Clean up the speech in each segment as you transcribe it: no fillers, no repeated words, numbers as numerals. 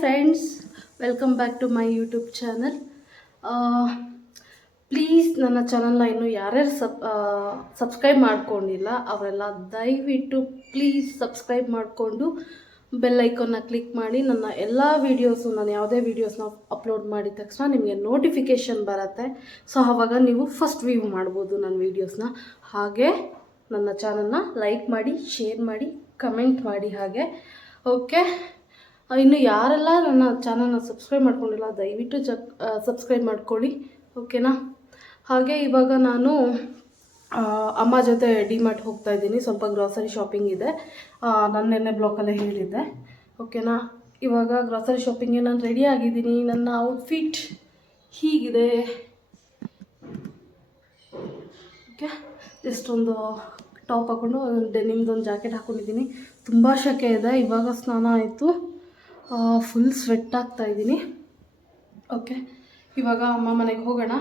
Friends, welcome back to my YouTube channel. Please ನನ್ನ ಚಾನಲ್ನ ಇನ್ನೂ ಯಾರ್ಯಾರು ಸಬ್ಸ್ಕ್ರೈಬ್ ಮಾಡ್ಕೊಂಡಿಲ್ಲ ಅವರೆಲ್ಲ ದಯವಿಟ್ಟು ಪ್ಲೀಸ್ ಸಬ್ಸ್ಕ್ರೈಬ್ ಮಾಡಿಕೊಂಡು ಬೆಲ್ ಐಕಾನ್ನ ಕ್ಲಿಕ್ ಮಾಡಿ. ನನ್ನ ಎಲ್ಲ ವೀಡಿಯೋಸು, ನಾನು ಯಾವುದೇ ವೀಡಿಯೋಸ್ನ ಅಪ್ಲೋಡ್ ಮಾಡಿದ ತಕ್ಷಣ ನಿಮಗೆ ನೋಟಿಫಿಕೇಷನ್ ಬರುತ್ತೆ. ಸೊ ಆವಾಗ ನೀವು ಫಸ್ಟ್ ವ್ಯೂ ಮಾಡ್ಬೋದು ನನ್ನ ವೀಡಿಯೋಸ್ನ. ಹಾಗೆ ನನ್ನ ಚಾನಲ್ನ ಲೈಕ್ ಮಾಡಿ, ಶೇರ್ ಮಾಡಿ, ಕಮೆಂಟ್ ಮಾಡಿ. ಹಾಗೆ ಓಕೆ, ಇನ್ನು ಯಾರೆಲ್ಲ ನನ್ನ ಚಾನಲ್ನ ಸಬ್ಸ್ಕ್ರೈಬ್ ಮಾಡ್ಕೊಂಡಿಲ್ಲ ದಯವಿಟ್ಟು ಸಬ್ಸ್ಕ್ರೈಬ್ ಮಾಡ್ಕೊಳ್ಳಿ, ಓಕೆನಾ. ಹಾಗೆ ಇವಾಗ ನಾನು ಅಮ್ಮ ಜೊತೆ ಡಿಮಾರ್ಟ್ ಹೋಗ್ತಾ ಇದ್ದೀನಿ. ಸ್ವಲ್ಪ ಗ್ರಾಸರಿ ಶಾಪಿಂಗ್ ಇದೆ. ನಾನು ನೆನ್ನೆ ಬ್ಲಾಗಲ್ಲೇ ಹೇಳಿದ್ದೆ, ಓಕೆನಾ. ಇವಾಗ ಗ್ರಾಸರಿ ಶಾಪಿಂಗ್ಗೆ ನಾನು ರೆಡಿ ಆಗಿದ್ದೀನಿ. ನನ್ನ ಔಟ್ಫಿಟ್ ಹೀಗಿದೆ, ಓಕೆ. ಜಸ್ಟೊಂದು ಟಾಪ್ ಹಾಕ್ಕೊಂಡು ಡೆನಿಮ್ದೊಂದು ಜಾಕೆಟ್ ಹಾಕ್ಕೊಂಡಿದ್ದೀನಿ. ತುಂಬ ಸೆಕೆ ಇದೆ. ಇವಾಗ ಸ್ನಾನ ಆಯಿತು, ಫುಲ್ ಸ್ವೆಟ್ ಆಗ್ತಾಯಿದ್ದೀನಿ, ಓಕೆ. ಇವಾಗ ಅಮ್ಮ ಮನೆಗೆ ಹೋಗೋಣ.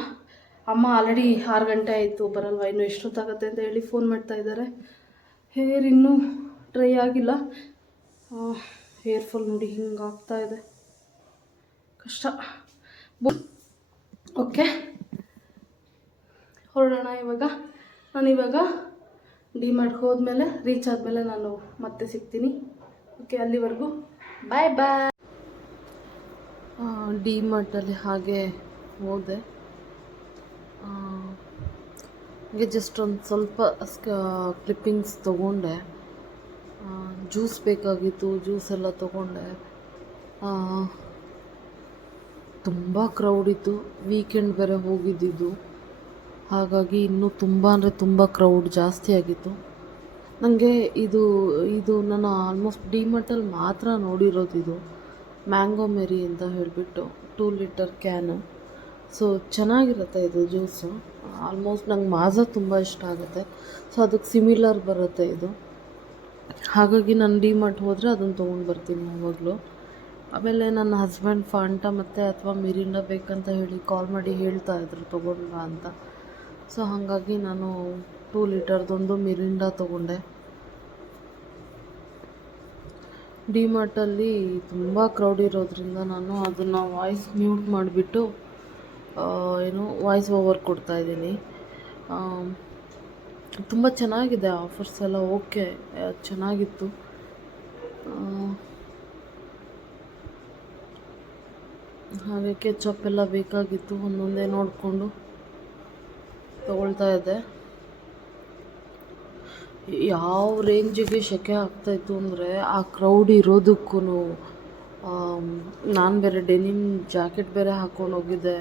ಅಮ್ಮ ಆಲ್ರೆಡಿ 6 ಗಂಟೆ ಆಯಿತು, ಬರಲ್ವ, ಇನ್ನೂ ಎಷ್ಟೊತ್ತಾಗುತ್ತೆ ಅಂತ ಹೇಳಿ ಫೋನ್ ಮಾಡ್ತಾ ಇದ್ದಾರೆ. ಹೇರ್ ಇನ್ನೂ ಡ್ರೈ ಆಗಿಲ್ಲ. ಹೇರ್ ಫಾಲ್ ನೋಡಿ ಹಿಂಗೆ ಆಗ್ತಾ ಇದೆ, ಕಷ್ಟ. ಓಕೆ, ಹೊರಡೋಣ ಇವಾಗ. ನಾನಿವಾಗ ಡಿಮಾರ್ಟ್ ಹೋದ್ಮೇಲೆ, ರೀಚ್ ಆದಮೇಲೆ ನಾನು ಮತ್ತೆ ಸಿಗ್ತೀನಿ, ಓಕೆ. ಅಲ್ಲಿವರೆಗೂ ಬಾಯ್ ಬಾಯ್. ಡಿಮಾರ್ಟಲ್ಲಿ ಹಾಗೆ ಹೋದೆ. ಹಾಗೆ ಜಸ್ಟ್ ಒಂದು ಸ್ವಲ್ಪ ಕ್ಲಿಪ್ಪಿಂಗ್ಸ್ ತೊಗೊಂಡೆ. ಜ್ಯೂಸ್ ಬೇಕಾಗಿತ್ತು, ಜ್ಯೂಸ್ ಎಲ್ಲ ತೊಗೊಂಡೆ. ತುಂಬ ಕ್ರೌಡ್ ಇತ್ತು, ವೀಕೆಂಡ್ ಬೇರೆ ಹೋಗಿದ್ದಿದ್ದು, ಹಾಗಾಗಿ ಇನ್ನೂ ತುಂಬ ಅಂದರೆ ತುಂಬ ಕ್ರೌಡ್ ಜಾಸ್ತಿ ಆಗಿತ್ತು. ನನಗೆ ಇದು ನಾನು ಆಲ್ಮೋಸ್ಟ್ ಡಿಮಾರ್ಟಲ್ಲಿ ಮಾತ್ರ ನೋಡಿರೋದು. ಇದು ಮ್ಯಾಂಗೋ ಮೆರಿ ಅಂತ ಹೇಳಿಬಿಟ್ಟು 2 ಲೀಟರ್ ಕ್ಯಾನು. ಸೊ ಚೆನ್ನಾಗಿರುತ್ತೆ ಇದು ಜ್ಯೂಸು. ಆಲ್ಮೋಸ್ಟ್ ನಂಗೆ ಮಾಜಾ ತುಂಬ ಇಷ್ಟ ಆಗುತ್ತೆ. ಸೊ ಅದಕ್ಕೆ ಸಿಮಿಲರ್ ಬರುತ್ತೆ ಇದು. ಹಾಗಾಗಿ ನಾನು ಡಿಮಾರ್ಟ್ ಹೋದರೆ ಅದನ್ನು ತೊಗೊಂಡು ಬರ್ತೀನಿ ಯಾವಾಗಲೂ. ಆಮೇಲೆ ನನ್ನ ಹಸ್ಬೆಂಡ್ ಫಾಂಟಾ ಮತ್ತು ಅಥವಾ ಮಿರಿಂಡ ಬೇಕಂತ ಹೇಳಿ ಕಾಲ್ ಮಾಡಿ ಹೇಳ್ತಾಯಿದ್ರು ತೊಗೊಂಡು ಬಾ ಅಂತ. ಸೊ ಹಾಗಾಗಿ ನಾನು 2 ಲೀಟರ್ದೊಂದು ಮಿರಿಂಡ ತೊಗೊಂಡೆ. ಡಿಮಾರ್ಟಲ್ಲಿ ತುಂಬ ಕ್ರೌಡ್ ಇರೋದ್ರಿಂದ ನಾನು ಅದನ್ನು ವಾಯ್ಸ್ ಮ್ಯೂಟ್ ಮಾಡಿಬಿಟ್ಟು ವಾಯ್ಸ್ ಓವರ್ ಕೊಡ್ತಾಯಿದ್ದೀನಿ. ತುಂಬ ಚೆನ್ನಾಗಿದೆ, ಆಫರ್ಸ್ ಎಲ್ಲ ಓಕೆ, ಚೆನ್ನಾಗಿತ್ತು. ಹಾಗೆ ಕೆಚಪ್ ಎಲ್ಲ ಬೇಕಾಗಿತ್ತು, ಒಂದೊಂದೇ ನೋಡಿಕೊಂಡು ತಗೊಳ್ತಾ ಇದ್ದೆ. ಯಾವ ರೇಂಜಿಗೆ ಸೆಕೆ ಆಗ್ತಾಯಿತ್ತು ಅಂದರೆ, ಆ ಕ್ರೌಡ್ ಇರೋದಕ್ಕೂ ನಾನು ಬೇರೆ ಡೆನಿಮ್ ಜಾಕೆಟ್ ಬೇರೆ ಹಾಕ್ಕೊಂಡು ಹೋಗಿದ್ದೆ,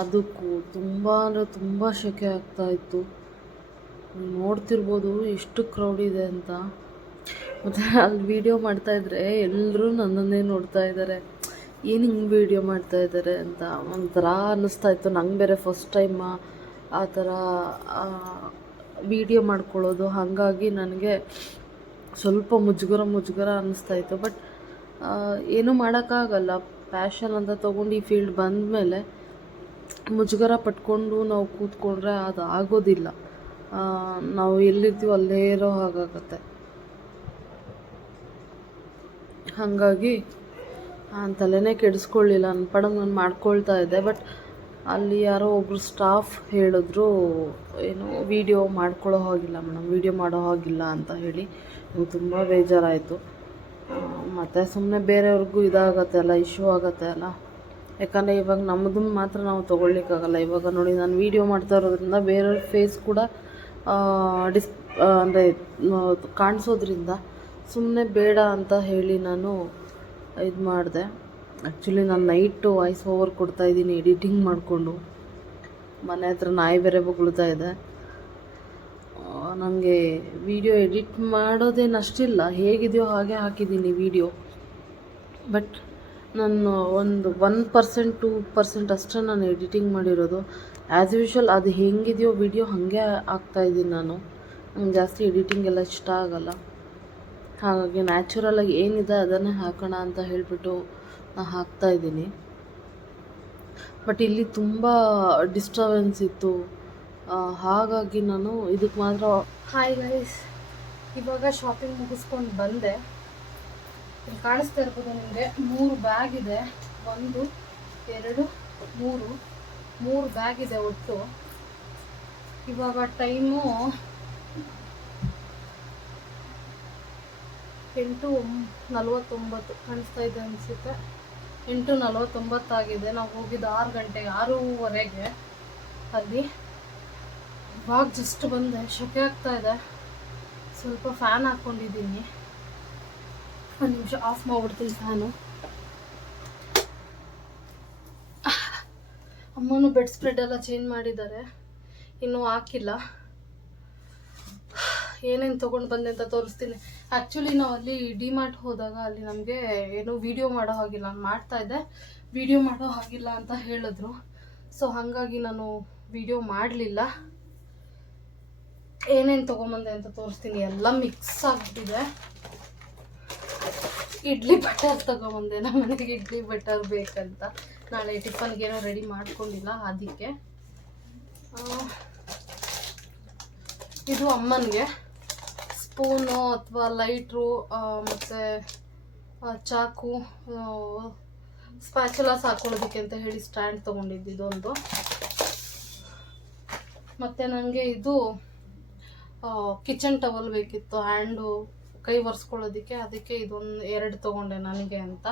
ಅದಕ್ಕೂ ತುಂಬ ಅಂದರೆ ತುಂಬ ಸೆಕೆ ಆಗ್ತಾಯಿತ್ತು. ನೋಡ್ತಿರ್ಬೋದು ಎಷ್ಟು ಕ್ರೌಡ್ ಇದೆ ಅಂತ. ಮತ್ತು ಅಲ್ಲಿ ವೀಡಿಯೋ ಮಾಡ್ತಾಯಿದ್ರೆ ಎಲ್ಲರೂ ನನ್ನನ್ನೇ ನೋಡ್ತಾ ಇದ್ದಾರೆ, ಏನು ಹಿಂಗೆ ವೀಡಿಯೋ ಮಾಡ್ತಾಯಿದ್ದಾರೆ ಅಂತ ಒಂಥರ ಅನ್ನಿಸ್ತಾಯಿತ್ತು. ನಂಗೆ ಬೇರೆ ಫಸ್ಟ್ ಟೈಮ್ ಆ ಥರ ವೀಡಿಯೋ ಮಾಡ್ಕೊಳ್ಳೋದು, ಹಾಗಾಗಿ ನನಗೆ ಸ್ವಲ್ಪ ಮುಜುಗರ ಅನ್ನಿಸ್ತಾಯಿತ್ತು. ಬಟ್ ಏನೂ ಮಾಡೋಕ್ಕಾಗಲ್ಲ, ಪ್ಯಾಷನ್ ಅಂತ ತೊಗೊಂಡು ಈ ಫೀಲ್ಡ್ ಬಂದಮೇಲೆ ಮುಜುಗರ ಪಟ್ಕೊಂಡು ನಾವು ಕೂತ್ಕೊಂಡ್ರೆ ಅದು ಆಗೋದಿಲ್ಲ. ನಾವು ಎಲ್ಲಿರ್ತೀವೋ ಅಲ್ಲೇ ಇರೋ ಹಾಗಾಗತ್ತೆ. ಹಾಗಾಗಿ ತಲೆನೇ ಕೆಡಿಸ್ಕೊಳ್ಳಿಲ್ಲ, ನನ್ನ ಪಡಂಗೆ ನಾನು ಮಾಡ್ಕೊಳ್ತಾ ಇದ್ದೆ. ಬಟ್ ಅಲ್ಲಿ ಯಾರೋ ಒಬ್ಬರು ಸ್ಟಾಫ್ ಹೇಳಿದ್ರು, ವೀಡಿಯೋ ಮಾಡ್ಕೊಳ್ಳೋ ಹಾಗಿಲ್ಲ ಮೇಡಮ್, ವೀಡಿಯೋ ಮಾಡೋ ಹಾಗಿಲ್ಲ ಅಂತ ಹೇಳಿ. ನಂಗೆ ತುಂಬ ಬೇಜಾರಾಯಿತು. ಮತ್ತು ಸುಮ್ಮನೆ ಬೇರೆಯವ್ರಿಗೂ ಇದಾಗತ್ತೆ ಅಲ್ಲ, ಇಶ್ಯೂ ಆಗುತ್ತೆ ಅಲ್ಲ. ಯಾಕಂದರೆ ಇವಾಗ ನಮ್ಮದನ್ನು ಮಾತ್ರ ನಾವು ತೊಗೊಳ್ಲಿಕ್ಕಾಗಲ್ಲ. ಇವಾಗ ನೋಡಿ, ನಾನು ವೀಡಿಯೋ ಮಾಡ್ತಾ ಇರೋದ್ರಿಂದ ಬೇರೆಯವ್ರ ಫೇಸ್ ಕೂಡ ಅಂದರೆ ಕಾಣಿಸೋದ್ರಿಂದ ಸುಮ್ಮನೆ ಬೇಡ ಅಂತ ಹೇಳಿ ನಾನು ಇದು ಮಾಡಿದೆ. ಆ್ಯಕ್ಚುಲಿ ನಾನು ನೈಟು ವಾಯ್ಸ್ ಓವರ್ ಕೊಡ್ತಾಯಿದ್ದೀನಿ ಎಡಿಟಿಂಗ್ ಮಾಡಿಕೊಂಡು. ಮನೆ ಹತ್ರ ನಾಯಿ ಬೇರೆ ಬೊಗಳ್ತಾ ಇದೆ. ನನಗೆ ವೀಡಿಯೋ ಎಡಿಟ್ ಮಾಡೋದೇನು ಅಷ್ಟಿಲ್ಲ, ಹೇಗಿದೆಯೋ ಹಾಗೆ ಹಾಕಿದ್ದೀನಿ ವೀಡಿಯೋ. ಬಟ್ ನಾನು ಒಂದು 1% 2% ಅಷ್ಟೇ ನಾನು ಎಡಿಟಿಂಗ್ ಮಾಡಿರೋದು. ಆ್ಯಸ್ ಯೂಶ್ವಲ್ ಅದು ಹೆಂಗಿದೆಯೋ ವೀಡಿಯೋ ಹಾಗೆ ಹಾಕ್ತಾಯಿದ್ದೀನಿ ನಾನು. ನಂಗೆ ಜಾಸ್ತಿ ಎಡಿಟಿಂಗ್ ಎಲ್ಲ ಇಷ್ಟ ಆಗಲ್ಲ. ಹಾಗಾಗಿ ನ್ಯಾಚುರಲಾಗಿ ಏನಿದೆ ಅದನ್ನೇ ಹಾಕೋಣ ಅಂತ ಹೇಳಿಬಿಟ್ಟು ನಾನು ಹಾಕ್ತಾಯಿದ್ದೀನಿ. ಬಟ್ ಇಲ್ಲಿ ತುಂಬ ಡಿಸ್ಟರ್ಬೆನ್ಸ್ ಇತ್ತು, ಹಾಗಾಗಿ ನಾನು ಇದಕ್ಕೆ ಮಾತ್ರ. ಹಾಯ್ ಗೈಸ್, ಇವಾಗ ಶಾಪಿಂಗ್ ಮುಗಿಸ್ಕೊಂಡು ಬಂದೆ. ಇಲ್ಲಿ ಕಾಣಿಸ್ತಾ ಇರ್ಬೋದು ನಿಮಗೆ 3 ಬ್ಯಾಗ್ ಇದೆ. 1 2 3 ಬ್ಯಾಗ್ ಇದೆ ಒಟ್ಟು. ಇವಾಗ ಟೈಮು 8:49 ಕಾಣಿಸ್ತಾ ಇದೆ ಅನಿಸುತ್ತೆ. 8:49 ಆಗಿದೆ. ನಾವು ಹೋಗಿದ್ದು 6 ಗಂಟೆಗೆ, 6:15 ಅಲ್ಲಿ. ಇವಾಗ ಜಸ್ಟ್ ಬಂದೆ, ಶೆಕೆ ಆಗ್ತಾ ಇದೆ. ಸ್ವಲ್ಪ ಫ್ಯಾನ್ ಹಾಕ್ಕೊಂಡಿದ್ದೀನಿ. ಒಂದು ನಿಮಿಷ ಆಫ್ ಮಾಡ್ಬಿಡ್ತೀನಿ ಫ್ಯಾನು. ಅಮ್ಮನೂ ಬೆಡ್ ಸ್ಪ್ರೆಡ್ ಎಲ್ಲ ಚೇಂಜ್ ಮಾಡಿದ್ದಾರೆ, ಇನ್ನೂ ಹಾಕಿಲ್ಲ. ಏನೇನು ತೊಗೊಂಡು ಬಂದೆ ಅಂತ ತೋರಿಸ್ತೀನಿ. ಆ್ಯಕ್ಚುಲಿ ನಾವು ಅಲ್ಲಿ ಡಿಮಾರ್ಟ್ ಹೋದಾಗ ಅಲ್ಲಿ ನಮಗೆ ಏನೂ ವೀಡಿಯೋ ಮಾಡೋ ಹಾಗಿಲ್ಲ. ನಾನು ಮಾಡ್ತಾಯಿದ್ದೆ, ವೀಡಿಯೋ ಮಾಡೋ ಹಾಗಿಲ್ಲ ಅಂತ ಹೇಳಿದ್ರು. ಸೊ ಹಾಗಾಗಿ ನಾನು ವೀಡಿಯೋ ಮಾಡಲಿಲ್ಲ. ಏನೇನು ತೊಗೊಂಬಂದೆ ಅಂತ ತೋರಿಸ್ತೀನಿ. ಎಲ್ಲ ಮಿಕ್ಸ್ ಆಗಿಬಿಟ್ಟಿದೆ. ಇಡ್ಲಿ ಬಟರ್ ತೊಗೊಂಬಂದೆ. ನಮ್ಮ ಮನೆಗೆ ಇಡ್ಲಿ ಬಟರ್ ಬೇಕಂತ. ನಾಳೆ ಟಿಫನ್ಗೆ ಏನೋ ರೆಡಿ ಮಾಡ್ಕೊಂಡಿಲ್ಲ, ಅದಕ್ಕೆ. ಇದು ಅಮ್ಮನಿಗೆ ಸ್ಪೂನು ಅಥವಾ ಲೈಟ್ರು ಮತ್ತು ಚಾಕು, ಸ್ಪ್ಯಾಚುಲಾಸ್ ಹಾಕೊಳ್ಳೋದಕ್ಕೆ ಅಂತ ಹೇಳಿ ಸ್ಟ್ಯಾಂಡ್ ತೊಗೊಂಡಿದ್ದು ಇದೊಂದು. ಮತ್ತು ನನಗೆ ಇದು ಕಿಚನ್ ಟವಲ್ ಬೇಕಿತ್ತು, ಹ್ಯಾಂಡು ಕೈ ಒರೆಸ್ಕೊಳ್ಳೋದಕ್ಕೆ. ಅದಕ್ಕೆ ಇದೊಂದು 2 ತೊಗೊಂಡೆ ನನಗೆ ಅಂತ.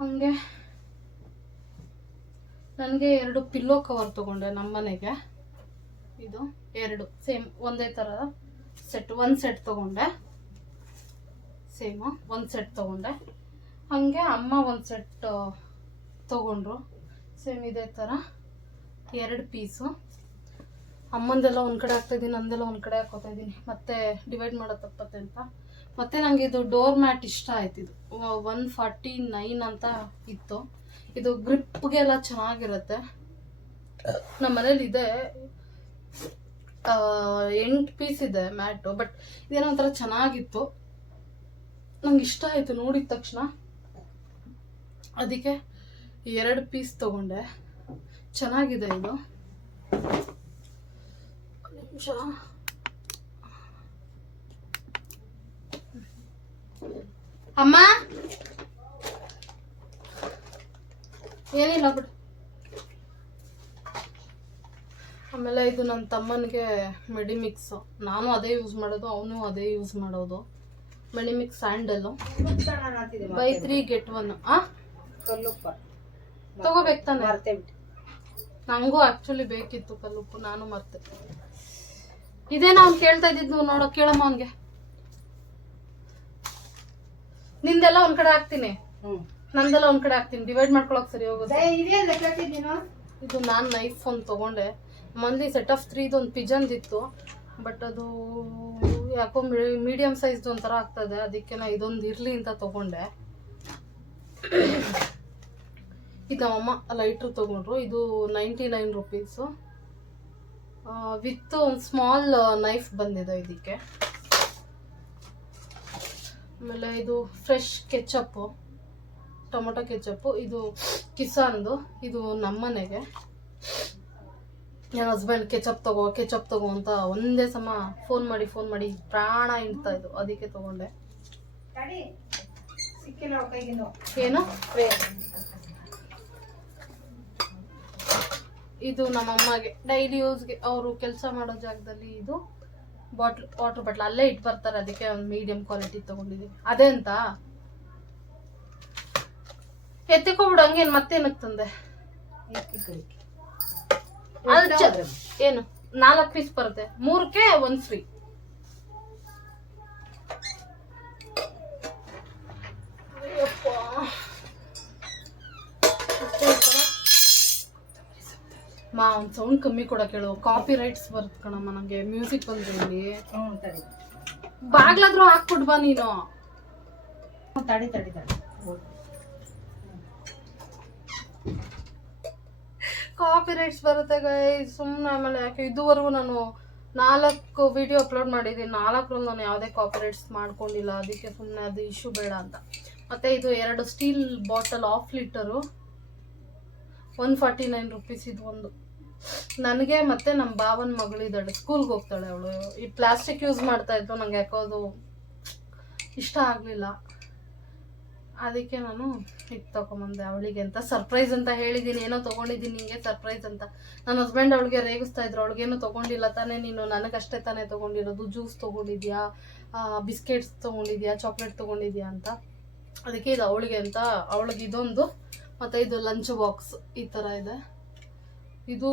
ಹಂಗೆ ನನಗೆ 2 ಪಿಲ್ಲೋ ಕವರ್ ತೊಗೊಂಡೆ ನಮ್ಮ ಮನೆಗೆ. ಇದು 2 ಸೇಮ್ ಒಂದೇ ಥರ ಸೆಟ್. 1 ಸೆಟ್ ತೊಗೊಂಡೆ, ಸೇಮು 1 ಸೆಟ್ ತೊಗೊಂಡೆ. ಹಾಗೆ ಅಮ್ಮ 1 ಸೆಟ್ ತೊಗೊಂಡ್ರು, ಸೇಮ್ ಇದೇ ಥರ 2 ಪೀಸು. ಅಮ್ಮಂದೆಲ್ಲ ಒಂದು ಕಡೆ ಹಾಕ್ತಾಯಿದ್ದೀನಿ, ನಂದೆಲ್ಲ ಒಂದು ಕಡೆ ಹಾಕೋತಾ ಇದ್ದೀನಿ, ಮತ್ತೆ ಡಿವೈಡ್ ಮಾಡೋ ತಪ್ಪತ್ತೆ ಅಂತ. ಮತ್ತು ನನಗೆ ಇದು ಡೋರ್ ಮ್ಯಾಟ್ ಇಷ್ಟ ಆಯ್ತು. ಇದು 149 ಅಂತ ಇತ್ತು. ಇದು ಗ್ರಿಪ್ಗೆಲ್ಲ ಚೆನ್ನಾಗಿರುತ್ತೆ. ನಮ್ಮ ಮನೇಲಿ ಇದೆ 8 ಪೀಸ್ ಇದೆ ಮ್ಯಾಟು. ಬಟ್ ಇದೇನೋ ಒಂಥರ ಚೆನ್ನಾಗಿತ್ತು, ನಂಗೆ ಇಷ್ಟ ಆಯಿತು ನೋಡಿದ ತಕ್ಷಣ. ಅದಕ್ಕೆ 2 ಪೀಸ್ ತೊಗೊಂಡೆ. ಚೆನ್ನಾಗಿದೆ ಇದು. ನಿಮಿಷ, ಅಮ್ಮ ಏನಿಲ್ಲ ಬಿಡು. ಆಮೇಲೆ ಇದು ನನ್ನ ತಮ್ಮನಿಗೆ ಮೆಡಿಮಿಕ್ಸು. ನಾನು ಅದೇ ಯೂಸ್ ಮಾಡೋದು, ಅವನು ಅದೇ ಯೂಸ್ ಮಾಡೋದು. Medimix ಸ್ಯಾಂಡಲ್ಲು by 3 get 1. ತಗೋಬೇಕು ತಾನೆ? ನನಗೂ ಆ್ಯಕ್ಚುಲಿ ಬೇಕಿತ್ತು ಕಲ್ಲುಪ್ಪು, ನಾನು ಮರ್ತೆ. ಇದೇನೋ ಅವ್ನು ಕೇಳ್ತಾ ಇದ್ದಿದ್ದು ನೋಡೋ, ಕೇಳಮ್ಮ ಅವನಿಗೆ. ನಿಂದೆಲ್ಲ ಒಂದ್ ಕಡೆ ಹಾಕ್ತೀನಿ, ನಂದೆಲ್ಲ ಒಂದ್ ಕಡೆ ಹಾಕ್ತೀನಿ, ಡಿವೈಡ್ ಮಾಡ್ಕೊಳಕ್ ಸರಿ ಹೋಗುತ್ತೆ. ಇದು ನಾನು ನೈಫ್ ಒಂದು ತೊಗೊಂಡೆ. ಮಂದಿ ಸೆಟ್ ಆಫ್ 3 ಒಂದು ಪಿಜನ್ದಿತ್ತು. ಬಟ್ ಅದು ಯಾಕೋ ಮೀಡಿಯಮ್ ಸೈಜ್ದು ಒಂಥರ ಆಗ್ತದೆ, ಅದಕ್ಕೆ ನಾ ಇದೊಂದು ಇರಲಿ ಅಂತ ತೊಗೊಂಡೆ. ಇದು ನಮ್ಮಮ್ಮ ಲೈಟ್ರು ತೊಗೊಂಡ್ರು. ಇದು 99 ರೂಪೀಸು ವಿತ್ ಒಂದು ಸ್ಮಾಲ್ ನೈಫ್ ಬಂದಿದೆ ಇದಕ್ಕೆ. ಆಮೇಲೆ ಇದು ಫ್ರೆಶ್ ಕೆಚಪ್ಪು, ಟೊಮೊಟೊ ಕೆಚಪ್ಪು. ಇದು ಕಿಸಾನ್ದು. ಇದು ನಮ್ಮನೆಗೆ. ನನ್ನ ಹಸ್ಬೆಂಡ್ ಕೆಚಪ್ ತಗೋ ಅಂತ ಒಂದೇ ಸಮ ಫೋನ್ ಮಾಡಿ ಪ್ರಾಣ ಹಿಂಡ್ತಾ ಇದ್ದು, ಅದಕ್ಕೆ ತಗೊಂಡೆ. ಏನು ಇದು ನಮ್ಮಮ್ಮಗೆ ಡೈಲಿ ಯೂಸ್ಗೆ, ಅವರು ಕೆಲಸ ಮಾಡೋ ಜಾಗದಲ್ಲಿ ಇದು ವಾಟರ್ ಬಾಟ್ಲ್ ಅಲ್ಲೇ ಇಟ್ಟು ಬರ್ತಾರೆ, ಅದಕ್ಕೆ ಒಂದು ಮೀಡಿಯಂ ಕ್ವಾಲಿಟಿ ತಗೊಂಡಿದ್ದೀನಿ. ಅದೇ ಅಂತ ಎತ್ತಿಕೊಬಿಡು. ಹಂಗೇನು ಮತ್ತೇನಕ್ಕೆ ತಂದೆ? ಏನು 4 ಪೀಸ್ ಬರುತ್ತೆ, 3ಕ್ಕೆ 1 ಫ್ರೀ. ಮಾ ಒಂದು ಸೌಂಡ್ ಕಮ್ಮಿ ಕೊಡಕ್ಕೆ ಹೇಳು, ಕಾಪಿ ರೈಟ್ಸ್ ಬರುತ್ತೆ ಕಣಮ್ಮ. ನನಗೆ ಮ್ಯೂಸಿಕ್ ಬಂದ್ರೆ ಇಲ್ಲಿ ಬಾಗ್ಲಾದ್ರೂ ಹಾಕ್ಬಿಟ್ಟು ಬಾ ನೀನು. ತಡಿ ಕಾಪಿ ರೈಟ್ಸ್ ಬರುತ್ತೆ ಗೈಸ್, ಸುಮ್ಮನೆ. ಆಮೇಲೆ ಯಾಕೆ ಇದುವರೆಗೂ ನಾನು 4 ವಿಡಿಯೋ ಅಪ್ಲೋಡ್ ಮಾಡಿದ್ದೀನಿ, 4ರಲ್ಲಿ ನಾನು ಯಾವುದೇ ಕಾಪಿ ರೈಟ್ಸ್ ಮಾಡ್ಕೊಂಡಿಲ್ಲ. ಅದಕ್ಕೆ ಸುಮ್ಮನೆ ಅದು ಇಶ್ಯೂ ಬೇಡ ಅಂತ. ಮತ್ತು ಇದು 2 ಸ್ಟೀಲ್ ಬಾಟಲ್ 1/2 ಲೀಟರು 149 ರೂಪೀಸ್. ಇದು ಒಂದು ನನಗೆ. ಮತ್ತು ನಮ್ಮ ಭಾವನ ಮಗಳಿದ್ದಾಳೆ, ಸ್ಕೂಲ್ಗೆ ಹೋಗ್ತಾಳೆ ಅವಳು. ಈ ಪ್ಲಾಸ್ಟಿಕ್ ಯೂಸ್ ಮಾಡ್ತಾ ಇದ್ದು, ನಂಗೆ ಯಾಕೋ ಅದು ಇಷ್ಟ ಆಗಲಿಲ್ಲ. ಅದಕ್ಕೆ ನಾನು ಇದು ತೊಗೊಂಬಂದೆ ಅವಳಿಗೆ ಅಂತ. ಸರ್ಪ್ರೈಸ್ ಅಂತ ಹೇಳಿದ್ದೀನಿ, ಏನೋ ತೊಗೊಂಡಿದ್ದೀನಿ ನಿಂಗೆ ಸರ್ಪ್ರೈಸ್ ಅಂತ. ನನ್ನ ಹಸ್ಬೆಂಡ್ ಅವಳಿಗೆ ರೇಗಿಸ್ತಾ ಇದ್ರು, ಅವಳಿಗೇನು ತೊಗೊಂಡಿಲ್ಲ ತಾನೇ ನೀನು, ನನಗಷ್ಟೇ ತಾನೇ ತೊಗೊಂಡಿರೋದು, ಜ್ಯೂಸ್ ತೊಗೊಂಡಿದ್ಯಾ, ಬಿಸ್ಕೆಟ್ಸ್ ತೊಗೊಂಡಿದ್ಯಾ, ಚಾಕ್ಲೇಟ್ ತೊಗೊಂಡಿದ್ಯಾ ಅಂತ. ಅದಕ್ಕೆ ಇದು ಅವಳಿಗೆ ಅಂತ. ಅವಳಿಗೆ ಇದೊಂದು, ಮತ್ತು ಇದು ಲಂಚ್ ಬಾಕ್ಸ್ ಈ ಥರ ಇದೆ. ಇದು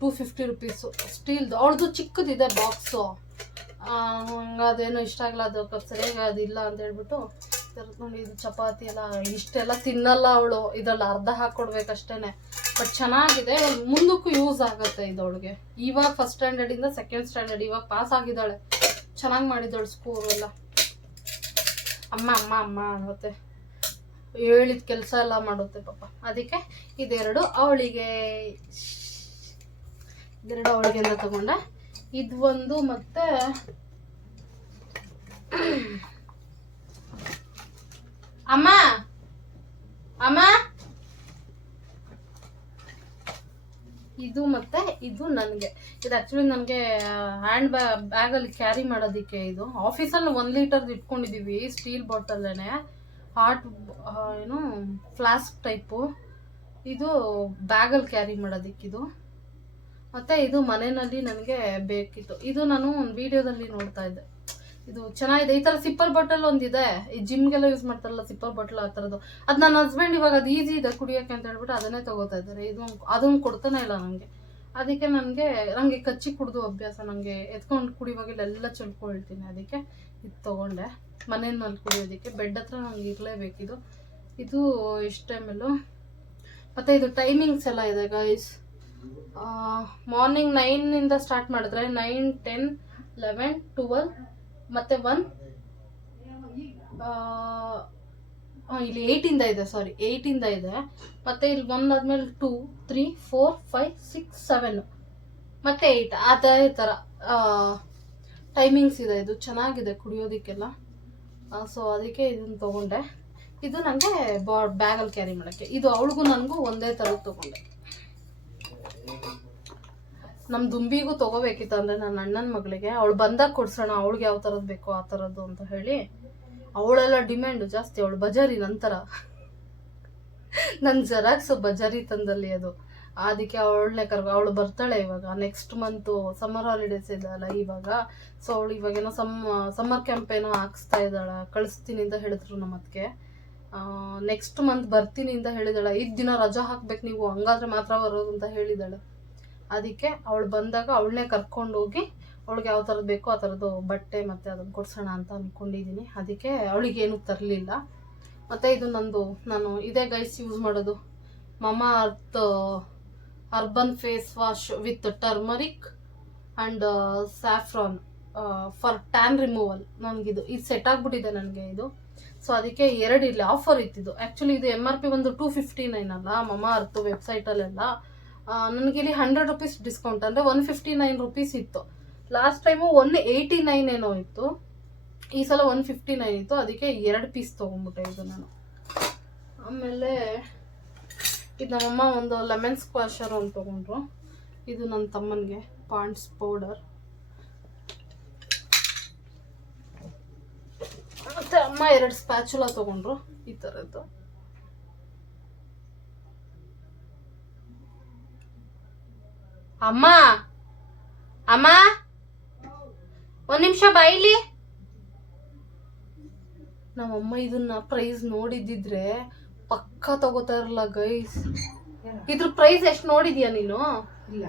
250 ರುಪೀಸು ಸ್ಟೀಲ್ದು. ಅವಳದು ಚಿಕ್ಕದಿದೆ ಬಾಕ್ಸು, ಹಂಗೆ ಅದೇನೋ ಇಷ್ಟ ಆಗಲ್ಲ, ಅದು ಸರಿಯಾಗಿ ಅದಿಲ್ಲ ಅಂತ ಹೇಳ್ಬಿಟ್ಟು ನೋಡಿ. ಇದು ಚಪಾತಿ ಎಲ್ಲ ಇಷ್ಟೆಲ್ಲ ತಿನ್ನಲ್ಲ ಅವಳು, ಇದರಲ್ಲಿ ಅರ್ಧ ಹಾಕ್ಕೊಡ್ಬೇಕಷ್ಟೇ. ಬಟ್ ಚೆನ್ನಾಗಿದೆ, ಮುಂದಕ್ಕೂ ಯೂಸ್ ಆಗುತ್ತೆ ಇದು ಅವಳಿಗೆ. ಇವಾಗ ಫಸ್ಟ್ ಸ್ಟ್ಯಾಂಡರ್ಡಿಂದ ಸೆಕೆಂಡ್ ಸ್ಟ್ಯಾಂಡರ್ಡ್, ಇವಾಗ ಪಾಸ್ ಆಗಿದ್ದಾಳೆ, ಚೆನ್ನಾಗಿ ಮಾಡಿದ್ದಾಳೆ ಸ್ಕೂಲ್ ಎಲ್ಲ. ಅಮ್ಮ ಅಮ್ಮ ಅಮ್ಮ ಅನ್ನುತ್ತೆ, ಹೇಳಿದ ಕೆಲಸ ಎಲ್ಲ ಮಾಡುತ್ತೆ ಪಾಪ. ಅದಕ್ಕೆ ಇದೆರಡು ಅವಳಿಗೆ ಅಂತ ತಗೊಂಡೆ. ಇದು ಒಂದು, ಮತ್ತೆ ಅಮ್ಮ ಅಮ್ಮ ಇದು, ಮತ್ತೆ ಇದು ನನಗೆ. ಇದು ಆ್ಯಕ್ಚುಲಿ ನನಗೆ ಹ್ಯಾಂಡ್ ಬ್ಯಾಗಲ್ಲಿ ಕ್ಯಾರಿ ಮಾಡೋದಕ್ಕೆ. ಇದು ಆಫೀಸಲ್ಲಿ 1 ಲೀಟರ್ದು ಇಟ್ಕೊಂಡಿದ್ದೀವಿ, ಸ್ಟೀಲ್ ಬಾಟಲ್ಲೇನೆ, ಹಾಟ್ ಏನು ಫ್ಲಾಸ್ಕ್ ಟೈಪು. ಇದು ಬ್ಯಾಗಲ್ಲಿ ಕ್ಯಾರಿ ಮಾಡೋದಕ್ಕಿದು. ಮತ್ತು ಇದು ಮನೆಯಲ್ಲಿ ನನಗೆ ಬೇಕಿತ್ತು. ಇದು ನಾನು ಒಂದು ವೀಡಿಯೋದಲ್ಲಿ ನೋಡ್ತಾ ಇದ್ದೆ, ಇದು ಚೆನ್ನಾಗಿದೆ. ಈ ಥರ ಸಿಪ್ಪರ್ ಬಾಟಲ್ ಒಂದಿದೆ, ಈ ಜಿಮ್ಗೆಲ್ಲ ಯೂಸ್ ಮಾಡ್ತಾರಲ್ಲ ಸಿಪ್ಪರ್ ಬಾಟಲ್, ಆ ಥರದ್ದು. ಅದು ನನ್ನ ಹಸ್ಬೆಂಡ್ ಇವಾಗ ಅದು ಈಸಿ ಇದೆ ಕುಡಿಯೋಕ್ಕೆ ಅಂತ ಹೇಳ್ಬಿಟ್ಟು ಅದನ್ನೇ ತೊಗೋತಾ ಇದ್ದಾರೆ. ಅದನ್ನು ಕೊಡ್ತಾನೆ ಇಲ್ಲ ನನಗೆ. ಅದಕ್ಕೆ ನನಗೆ ಕಚ್ಚಿ ಕುಡಿದು ಅಭ್ಯಾಸ, ನನಗೆ ಎತ್ಕೊಂಡು ಕುಡಿಯುವಾಗ ಎಲ್ಲ ಚೆಲ್ಕೊಳ್ತೀನಿ. ಅದಕ್ಕೆ ಇದು ತೊಗೊಂಡೆ ಮನೆಯಲ್ಲಿ ಕುಡಿಯೋದಕ್ಕೆ. ಬೆಡ್ ಹತ್ರ ನನಗೆ ಇರಲೇಬೇಕಿದು. ಇದು ಇಷ್ಟು ಟೈಮಲ್ಲೂ. ಮತ್ತು ಇದು ಟೈಮಿಂಗ್ಸ್ ಎಲ್ಲ ಇದೆ ಗೈಸ್. ಮಾರ್ನಿಂಗ್ 9 ಸ್ಟಾರ್ಟ್ ಮಾಡಿದ್ರೆ 9, 10, 11, 12 ಮತ್ತು 1, ಇಲ್ಲಿ 8 ಇದೆ, ಸಾರಿ 8 ಇದೆ. ಮತ್ತು ಇಲ್ಲಿ 1 ಆದಮೇಲೆ 2, 3, 4, 5, 6, 7 ಮತ್ತು 8 ಅದೇ ಥರ ಟೈಮಿಂಗ್ಸ್ ಇದೆ. ಇದು ಚೆನ್ನಾಗಿದೆ ಕುಡಿಯೋದಕ್ಕೆಲ್ಲ. ಸೊ ಅದಕ್ಕೆ ಇದನ್ನು ತೊಗೊಂಡೆ. ಇದು ನನಗೆ ಬ್ಯಾಗಲ್ಲಿ ಕ್ಯಾರಿ ಮಾಡೋಕ್ಕೆ. ಇದು ಅವಳಿಗೂ ನನಗೂ ಒಂದೇ ಥರದ್ದು ತೊಗೊಂಡೆ. ನಮ್ಮ ದುಂಬಿಗೂ ತೊಗೋಬೇಕಿತ್ತು, ಅಂದರೆ ನನ್ನ ಅಣ್ಣನ ಮಗಳಿಗೆ. ಅವಳು ಬಂದಾಗ ಕೊಡ್ಸೋಣ, ಅವಳಿಗೆ ಯಾವ ಥರದ್ದು ಬೇಕೋ ಆ ಥರದ್ದು ಅಂತ ಹೇಳಿ. ಅವಳೆಲ್ಲ ಡಿಮ್ಯಾಂಡು ಜಾಸ್ತಿ, ಅವಳು ಬಜಾರಿ ನಂತರ. ನನ್ನ ಜೆರಾಕ್ಸು ಬಜಾರಿ ತಂದಲ್ಲಿ ಅದು. ಅದಕ್ಕೆ ಅವಳನ್ನೇ ಅವಳು ಬರ್ತಾಳೆ ಇವಾಗ. ನೆಕ್ಸ್ಟ್ ಮಂತು ಸಮ್ಮರ್ ಹಾಲಿಡೇಸ್ ಇದೆಯಲ್ಲ ಇವಾಗ. ಸೊ ಅವಳು ಇವಾಗೇನೋ ಸಮ್ಮರ್ ಕ್ಯಾಂಪ್ ಏನೋ ಹಾಕ್ಸ್ತಾ ಇದ್ದಾಳೆ, ಕಳಿಸ್ತೀನಿ ಅಂತ ಹೇಳಿದ್ರು ನಮ್ಮ ಅದಕ್ಕೆ. ನೆಕ್ಸ್ಟ್ ಮಂತ್ ಬರ್ತೀನಿ ಅಂತ ಹೇಳಿದಾಳೆ. 5 ದಿನ ರಜಾ ಹಾಕ್ಬೇಕು ನೀವು, ಹಂಗಾದ್ರೆ ಮಾತ್ರ ಬರೋದು ಅಂತ ಹೇಳಿದಾಳೆ. ಅದಕ್ಕೆ ಅವಳು ಬಂದಾಗ ಅವಳನ್ನೇ ಕರ್ಕೊಂಡೋಗಿ ಅವಳಿಗೆ ಯಾವ ಥರದ್ದು ಬೇಕೋ ಆ ಥರದ್ದು ಬಟ್ಟೆ ಮತ್ತು ಅದನ್ನು ಕೊಡ್ಸೋಣ ಅಂತ ಅಂದ್ಕೊಂಡಿದ್ದೀನಿ. ಅದಕ್ಕೆ ಅವಳಿಗೇನು ತರಲಿಲ್ಲ. ಮತ್ತು ಇದು ನಾನು ಇದೇ ಗೈಸ್ ಯೂಸ್ ಮಾಡೋದು, Mama Earth urban face wash with turmeric and saffron for tan removal. ನನಗಿದು ಸೆಟ್ ಆಗಿಬಿಟ್ಟಿದೆ ನನಗೆ ಇದು. ಸೊ ಅದಕ್ಕೆ 2 ಇಲ್ಲಿ ಆಫರ್ ಇತ್ತಿದ್ದು. ಆ್ಯಕ್ಚುಲಿ ಇದು MRP ಒಂದು 259 ಅಲ್ಲ ಮಮಾ ಅರ್ತ್ ವೆಬ್ಸೈಟಲ್ಲೆಲ್ಲ. ನನಗಿಲ್ಲಿ 100 ರುಪೀಸ್ ಡಿಸ್ಕೌಂಟ್, ಅಂದರೆ 159 ರುಪೀಸ್ ಇತ್ತು. ಲಾಸ್ಟ್ ಟೈಮು 189 ಏನೋ ಇತ್ತು, ಈ ಸಲ 159 ಇತ್ತು. ಅದಕ್ಕೆ 2 ಪೀಸ್ ತೊಗೊಂಡ್ಬಿಟ್ಟೆ ಇದು ನಾನು. ಆಮೇಲೆ ಇದು ನಮ್ಮಮ್ಮ ಒಂದು ಲೆಮನ್ ಸ್ಕ್ವಾಷರ್ ಒಂದು ತೊಗೊಂಡ್ರು. ಇದು ನನ್ನ ತಮ್ಮನಿಗೆ ಪಾಂಡ್ಸ್ ಪೌಡರ್. ಮತ್ತು ಅಮ್ಮ 2 ಸ್ಪ್ಯಾಚುಲ ತೊಗೊಂಡ್ರು ಈ ಥರದ್ದು. ಅಮ್ಮ ಅಮ್ಮ 1 ನಿಮಿಷ ಬಾಯಿಲಿ. ನಮ್ಮಮ್ಮ ಇದನ್ನ ಪ್ರೈಸ್ ನೋಡಿದ್ದಿದ್ರೆ ಪಕ್ಕ ತಗೋತಾ ಇರಲ್ಲ ಗೈಸ್. ಇದ್ರ ಪ್ರೈಸ್ ಎಷ್ಟು ನೋಡಿದ್ಯಾ ನೀನು? ಇಲ್ಲ.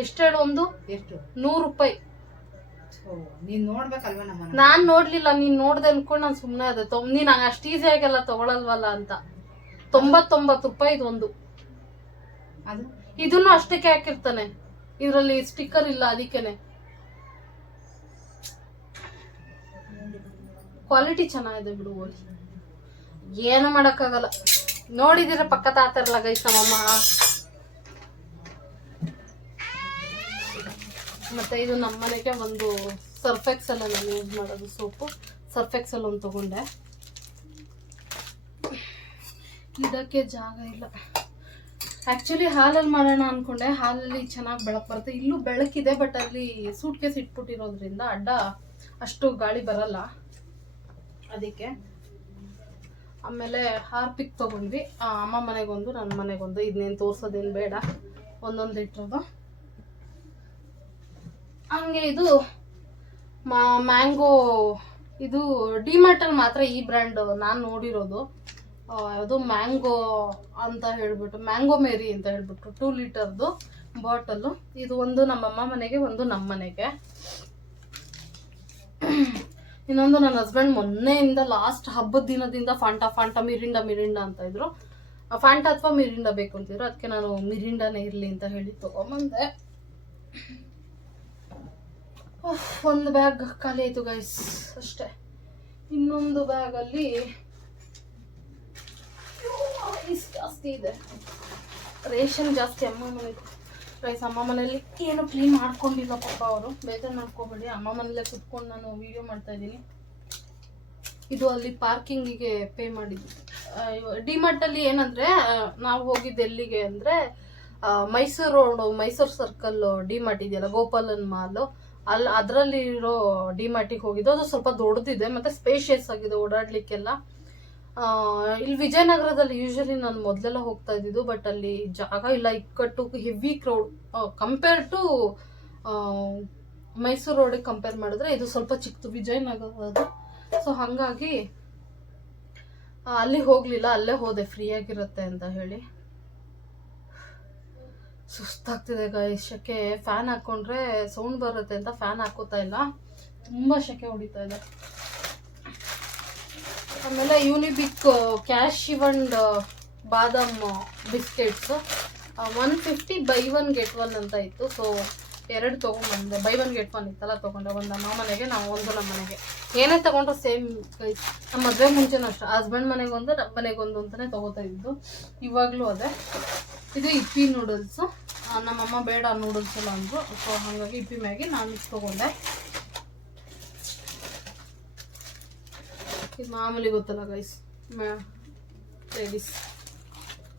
ಎಷ್ಟು ಹೇಳು? ಒಂದು ಎಷ್ಟು? 100 ರೂಪಾಯಿ. ನೀನ್ ನೋಡ್ಬೇಕಲ್ವಾ ನಮ್ಮ? ನಾನ್ ನೋಡ್ಲಿಲ್ಲ, ನೀನ್ ನೋಡ್ದೆ ಅನ್ಕೊಂಡು ನಾನು ಸುಮ್ಮನೆ ಅದೇ. ನೀನ್ ಅಷ್ಟು ಈಸಿ ಆಗೆಲ್ಲ ತಗೊಳಲ್ವಲ್ಲ ಅಂತ. 99 ರೂಪಾಯಿ ಇದೊಂದು. ಅದು ಇದನ್ನು ಅಷ್ಟಕ್ಕೆ ಹಾಕಿರ್ತಾನೆ, ಇದರಲ್ಲಿ ಸ್ಟಿಕ್ಕರ್ ಇಲ್ಲ, ಅದಕ್ಕೇನೆ. ಕ್ವಾಲಿಟಿ ಚೆನ್ನಾಗಿದೆ ಬಿಡು, ಹೋಗಿ ಏನು ಮಾಡೋಕ್ಕಾಗಲ್ಲ. ನೋಡಿದಿರ ಪಕ್ಕ ತಾತಾರಲ್ಲ ಗೈಸ್ ನಮ್ಮಮ್ಮ. ಮತ್ತೆ ಇದು ನಮ್ಮ ಮನೆಗೆ ಒಂದು ಸರ್ಫೆಕ್ಸೆಲ್ ನಾನು ಯೂಸ್ ಮಾಡೋದು ಸೋಪು. ಸರ್ಫೆಕ್ಸೆಲ್ ಒಂದು ತೊಗೊಂಡೆ. ಇದಕ್ಕೆ ಜಾಗ ಇಲ್ಲ. ಆ್ಯಕ್ಚುಲಿ ಹಾಲಲ್ಲಿ ಮಾಡೋಣ ಅಂದ್ಕೊಂಡೆ, ಹಾಲಲ್ಲಿ ಚೆನ್ನಾಗಿ ಬೆಳಕು ಬರುತ್ತೆ. ಇಲ್ಲೂ ಬೆಳಕಿದೆ, ಬಟ್ ಅಲ್ಲಿ ಸೂಟ್ ಕೇಸ್ ಇಟ್ಬಿಟ್ಟಿರೋದ್ರಿಂದ ಅಡ್ಡ ಅಷ್ಟು ಗಾಳಿ ಬರಲ್ಲ. ಅದಕ್ಕೆ. ಆಮೇಲೆ ಹಾರ್ಪಿಕ್ ತೊಗೊಂಡ್ವಿ, ಅಮ್ಮ ಮನೆಗೊಂದು ನನ್ನ ಮನೆಗೊಂದು. ಇದನ್ನೇನು ತೋರ್ಸೋದೇನು ಬೇಡ, ಒಂದೊಂದು ಲೀಟ್ರದು. ಹಂಗೆ ಇದು ಮ್ಯಾಂಗೋ, ಇದು ಡಿಮಾರ್ಟಲ್ಲಿ ಮಾತ್ರ ಈ ಬ್ರ್ಯಾಂಡ್ ನಾನು ನೋಡಿರೋದು. ಅದು ಮ್ಯಾಂಗೋ ಅಂತ ಹೇಳ್ಬಿಟ್ಟು, ಮ್ಯಾಂಗೋ ಮೇರಿ ಅಂತ ಹೇಳ್ಬಿಟ್ಟು 2 ಲೀಟರ್ದು ಬಾಟಲು. ಇದು ಒಂದು ನಮ್ಮಮ್ಮ ಮನೆಗೆ, ಒಂದು ನಮ್ಮ ಮನೆಗೆ. ಇನ್ನೊಂದು ನನ್ನ ಹಸ್ಬೆಂಡ್ ಮೊನ್ನೆಯಿಂದ ಲಾಸ್ಟ್ ಹಬ್ಬದ ದಿನದಿಂದ ಫಾಂಟಾ ಮಿರಿಂಡ ಅಂತ ಇದ್ರು. ಫಾಂಟಾ ಅಥವಾ ಮಿರಿಂಡ ಬೇಕು ಅಂತಿದ್ರು. ಅದಕ್ಕೆ ನಾನು ಮಿರಿಂಡಾನೇ ಇರಲಿ ಅಂತ ಹೇಳಿ ತಗೊಂಬಂದೆ. ಒಂದು ಬ್ಯಾಗ್ ಖಾಲಿ ಆಯಿತು ಗೈಸ್, ಅಷ್ಟೇ. ಇನ್ನೊಂದು ಬ್ಯಾಗಲ್ಲಿ ಜಾಸ್ತಿ ಇದೆ, ರೇಷನ್ ಜಾಸ್ತಿ. ಅಮ್ಮ ಮನೆಗೆ ರೈಸ್, ಅಮ್ಮ ಮನೇಲಿ ಏನು ಕ್ಲೀನ್ ಮಾಡ್ಕೊಂಡಿಲ್ಲ ಪಾಪ ಅವರು, ಬೇಜಾರು ಮಾಡ್ಕೋಬೇಡಿ. ಅಮ್ಮ ಮನೇಲೆ ಕುತ್ಕೊಂಡು ನಾನು ವಿಡಿಯೋ ಮಾಡ್ತಾ ಇದ್ದೀನಿ. ಇದು ಅಲ್ಲಿ ಪಾರ್ಕಿಂಗಿಗೆ ಪೇ ಮಾಡಿದ್ವಿ. ಡಿಮಾರ್ಟಲ್ಲಿ ಏನಂದರೆ, ನಾವು ಹೋಗಿದ್ದು ಎಲ್ಲಿಗೆ ಅಂದರೆ ಮೈಸೂರು ರೋಡು, ಮೈಸೂರು ಸರ್ಕಲ್ ಡಿಮಾರ್ಟ್ ಇದೆಯಲ್ಲ, ಗೋಪಾಲನ್ ಮಾಲು, ಅದರಲ್ಲಿ ಇರೋ ಡಿಮಾರ್ಟಿಗೆ ಹೋಗಿದ್ದು. ಅದು ಸ್ವಲ್ಪ ದೊಡ್ಡದಿದೆ ಮತ್ತು ಸ್ಪೇಷಿಯಸ್ ಆಗಿದೆ ಓಡಾಡಲಿಕ್ಕೆಲ್ಲ. ಇಲ್ಲಿ ವಿಜಯನಗರದಲ್ಲಿ ಯೂಶಲಿ ನಾನು ಮೊದಲೆಲ್ಲ ಹೋಗ್ತಾ ಇದ್ದಿದ್ದು, ಬಟ್ ಅಲ್ಲಿ ಜಾಗ ಇಲ್ಲ, ಇಕ್ಕಟ್ಟು, heavy crowd. Compare to Mysuru ರೋಡಿಗೆ ಕಂಪೇರ್ ಮಾಡಿದ್ರೆ ಇದು ಸ್ವಲ್ಪ ಚಿಕ್ಕದು ವಿಜಯನಗರದ್ದು. ಸೊ ಹಾಗಾಗಿ ಅಲ್ಲಿ ಹೋಗಲಿಲ್ಲ, ಅಲ್ಲೇ ಹೋದೆ ಫ್ರೀಯಾಗಿರುತ್ತೆ ಅಂತ ಹೇಳಿ. ಸುಸ್ತಾಗ್ತಿದೆ ಗೈಸ್, ಶೆಕೆ. ಫ್ಯಾನ್ ಹಾಕ್ಕೊಂಡ್ರೆ ಸೌಂಡ್ ಬರುತ್ತೆ ಅಂತ ಫ್ಯಾನ್ ಹಾಕೋತಾ ಇಲ್ಲ, ತುಂಬ ಶೆಕೆ ಹೊಡಿತಾ ಇದೆ. ಆಮೇಲೆ Unibic ಕ್ಯಾಶಿವಂಡ್ badam biscuits 150 by 1 get 1 ಅಂತ ಇತ್ತು. ಸೊ 2 ತೊಗೊಂಡ್ಬಂದೆ, ಬೈ 1 ಗೆಟ್ 1 ಇತ್ತಲ್ಲ, ತೊಗೊಂಡೆ. ಒಂದು ಅಮ್ಮ ಮನೆಗೆ, ನಾವು ಒಂದು ನಮ್ಮ ಮನೆಗೆ. ಏನೇ ತೊಗೊಂಡ್ರು ಸೇಮ್ ಗೈಸ್. ನಮ್ಮ ಮದುವೆ ಮುಂಚೆನೂ ಅಷ್ಟೇ, ಹಸ್ಬೆಂಡ್ ಮನೆಗೊಂದು ನಮ್ಮ ಮನೆಗೊಂದು ಅಂತಲೇ ತೊಗೋತಾ ಇದ್ದು, ಇವಾಗಲೂ ಅದೇ. ಇದು ಇಪ್ಪಿ ನೂಡಲ್ಸು, ನಮ್ಮಮ್ಮ ಬೇಡ ನೂಡಲ್ಸ್ ಎಲ್ಲ ಅಂದರು. ಸೊ ಹಾಗಾಗಿ ಇಪ್ಪಿ ಮ್ಯಾಗಿ ನಾನು ತೊಗೊಂಡೆ. ಇದು ಮಾಮೂಲಿ ಗೊತ್ತಲ್ಲ ಗೈಸ್, ಲೇಡೀಸ್.